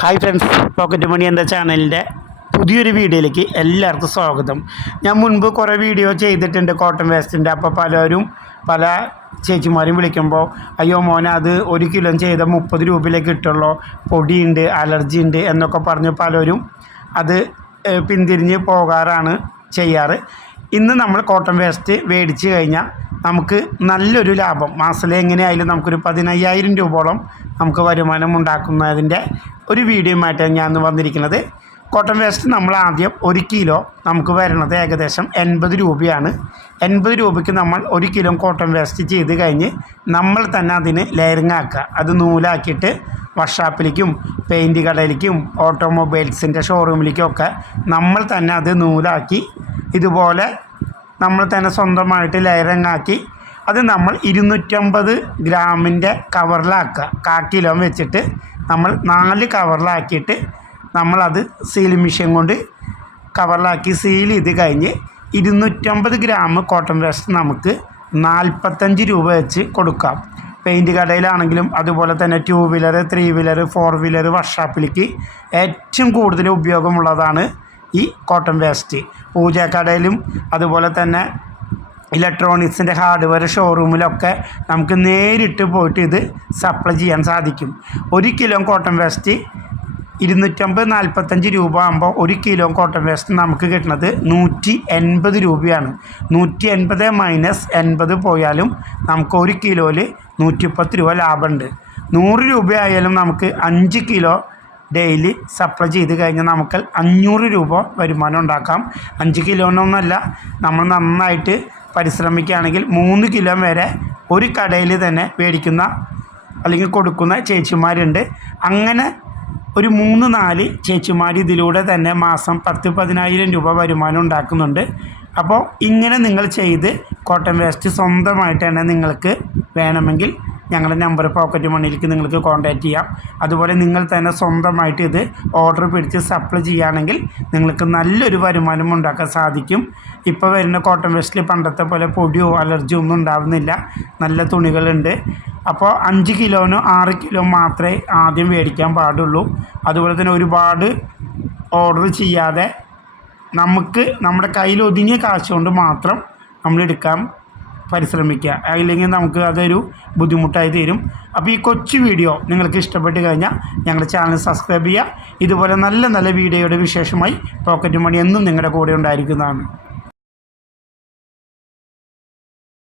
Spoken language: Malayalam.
ഹായ് ഫ്രണ്ട്സ് പോക്കറ്റ് മണി എന്ന ചാനലിന്റെ പുതിയൊരു വീഡിയോയിലേക്ക് എല്ലാവർക്കും സ്വാഗതം. ഞാൻ മുൻപ് കുറേ വീഡിയോ ചെയ്തിട്ടുണ്ട് കോട്ടൺ വേസ്റ്റിന്റെ അപ്പോൾ പലരും പല ചേച്ചിമാരും വിളിക്കുമ്പോൾ അയ്യോ മോനെ അത് ഒരു കിലോ ചെയ്ത മുപ്പത് രൂപയിലേക്ക് കിട്ടുള്ളൂ. പൊടിയുണ്ട് അലർജി ഉണ്ട് എന്നൊക്കെ പറഞ്ഞ് പലരും അത് പിന്തിരിഞ്ഞ് പോകാറാണ് ചെയ്യാറ്. ഇന്ന് നമ്മൾ കോട്ടൺ വേസ്റ്റ് മേടിച്ച് കഴിഞ്ഞാൽ നമുക്ക് നല്ലൊരു ലാഭം. മാസത്തിലെങ്ങനെയായാലും നമുക്കൊരു പതിനയ്യായിരം രൂപോളം നമുക്ക് വരുമാനം ഉണ്ടാക്കുന്നതിന്റെ ഒരു വീഡിയോയുമായിട്ടാണ് ഞാൻ വന്നിരിക്കുന്നത്. കോട്ടൺ വേസ്റ്റ് നമ്മൾ ആദ്യം ഒരു കിലോ നമുക്ക് വരുന്നത് ഏകദേശം എൺപത് രൂപയാണ്. എൺപത് രൂപയ്ക്ക് നമ്മൾ ഒരു കിലോ കോട്ടൺ വേസ്റ്റ് ചെയ്ത് കഴിഞ്ഞ് നമ്മൾ തന്നെ അതിന് ലെയറിങ് ആക്കുക. അത് നൂലാക്കിയിട്ട് വർഷാപ്പിലേക്കും പെയിന്റ് കടയിലേക്കും ഓട്ടോമൊബൈൽസിന്റെ ഷോറൂമിലേക്കും ഒക്കെ നമ്മൾ തന്നെ അത് നൂലാക്കി ഇതുപോലെ നമ്മൾ തന്നെ സ്വന്തമായിട്ട് ലെയറിങ് ആക്കി അത് നമ്മൾ ഇരുന്നൂറ്റമ്പത് ഗ്രാമിന്റെ കവറിലാക്കുക. കാ കിലോ വെച്ചിട്ട് നമ്മൾ നാല് കവറിലാക്കിയിട്ട് നമ്മളത് സീലിംഗ് മെഷീൻ കൊണ്ട് കവറിലാക്കി സീൽ ചെയ്ത് കഴിഞ്ഞ് ഇരുന്നൂറ്റമ്പത് ഗ്രാം കോട്ടൺ വേസ്റ്റ് നമുക്ക് നാൽപ്പത്തഞ്ച് രൂപ വെച്ച് കൊടുക്കാം. പെയിന്റ് കടയിലാണെങ്കിലും അതുപോലെ തന്നെ two wheeler three wheeler four wheeler വർക്ക്ഷോപ്പിലേക്ക് ഏറ്റവും കൂടുതൽ ഉപയോഗമുള്ളതാണ് ഈ കോട്ടൺ വേസ്റ്റ് പൂജക്കടയിലും അതുപോലെ തന്നെ ഇലക്ട്രോണിക്സിന്റെ ഹാർഡ്വെയർ ഷോറൂമിലൊക്കെ നമുക്ക് നേരിട്ട് പോയിട്ട് ഇത് സപ്ലൈ ചെയ്യാൻ സാധിക്കും. ഒരു കിലോ കോട്ടൺ വേസ്റ്റ് ഇരുന്നൂറ്റമ്പത് നാൽപ്പത്തഞ്ച് രൂപ ആകുമ്പോൾ ഒരു കിലോ കോട്ടൺ വേസ്റ്റ് നമുക്ക് കിട്ടുന്നത് നൂറ്റി എൺപത് രൂപയാണ്. നൂറ്റി എൺപത് മൈനസ് എൺപത് പോയാലും നമുക്ക് ഒരു കിലോയിൽ നൂറ്റിപ്പത്ത് രൂപ ലാഭമുണ്ട്. നൂറ് രൂപയായാലും നമുക്ക് അഞ്ച് കിലോ ഡെയിലി സപ്ലൈ ചെയ്ത് കഴിഞ്ഞാൽ നമുക്ക് അഞ്ഞൂറ് രൂപ വരുമാനം ഉണ്ടാക്കാം. അഞ്ച് കിലോനൊന്നല്ല നമ്മൾ നന്നായിട്ട് പരിശ്രമിക്കുകയാണെങ്കിൽ മൂന്ന് കിലോ വരെ ഒരു കടയിൽ തന്നെ മേടിക്കുന്ന അല്ലെങ്കിൽ കൊടുക്കുന്ന ചേച്ചിമാരുണ്ട്. അങ്ങനെ ഒരു മൂന്ന് നാല് ചേച്ചിമാർ ഇതിലൂടെ തന്നെ മാസം പത്ത് പതിനായിരം രൂപ വരുമാനം ഉണ്ടാക്കുന്നുണ്ട്. അപ്പോൾ ഇങ്ങനെ നിങ്ങൾ ചെയ്ത് കോട്ടൺ വേസ്റ്റ് സ്വന്തമായിട്ട് തന്നെ നിങ്ങൾക്ക് വേണമെങ്കിൽ ഞങ്ങളുടെ നമ്പർ പോക്കറ്റ് മണിയിലേക്ക് നിങ്ങൾക്ക് കോൺടാക്റ്റ് ചെയ്യാം. അതുപോലെ നിങ്ങൾ തന്നെ സ്വന്തമായിട്ട് ഇത് ഓർഡർ പിടിച്ച് സപ്ലൈ ചെയ്യുകയാണെങ്കിൽ നിങ്ങൾക്ക് നല്ലൊരു വരുമാനം ഉണ്ടാക്കാൻ സാധിക്കും. ഇപ്പോൾ വരുന്ന കോട്ടൺ വേസ്റ്റിൽ പണ്ടത്തെ പോലെ പൊടിയോ അലർജിയോ ഒന്നും ഉണ്ടാവുന്നില്ല. നല്ല തുണികളുണ്ട്. അപ്പോൾ അഞ്ച് കിലോനോ ആറ് കിലോ മാത്രമേ ആദ്യം മേടിക്കാൻ പാടുള്ളൂ. അതുപോലെ തന്നെ ഒരുപാട് ഓർഡർ ചെയ്യാതെ നമുക്ക് നമ്മുടെ കയ്യിൽ ഒതുങ്ങിയ കാശ് കൊണ്ട് മാത്രം നമ്മൾ എടുക്കാൻ പരിശ്രമിക്കുക. അല്ലെങ്കിൽ നമുക്ക് അതൊരു ബുദ്ധിമുട്ടായി തീരും. അപ്പോൾ ഈ കൊച്ചു വീഡിയോ നിങ്ങൾക്ക് ഇഷ്ടപ്പെട്ട് കഴിഞ്ഞാൽ ഞങ്ങളുടെ ചാനൽ സബ്സ്ക്രൈബ് ചെയ്യുക. ഇതുപോലെ നല്ല നല്ല വീഡിയോയുടെ വിശേഷമായി പോക്കറ്റ് മണി എന്നും നിങ്ങളുടെ കൂടെ ഉണ്ടായിരിക്കുന്നതാണ്.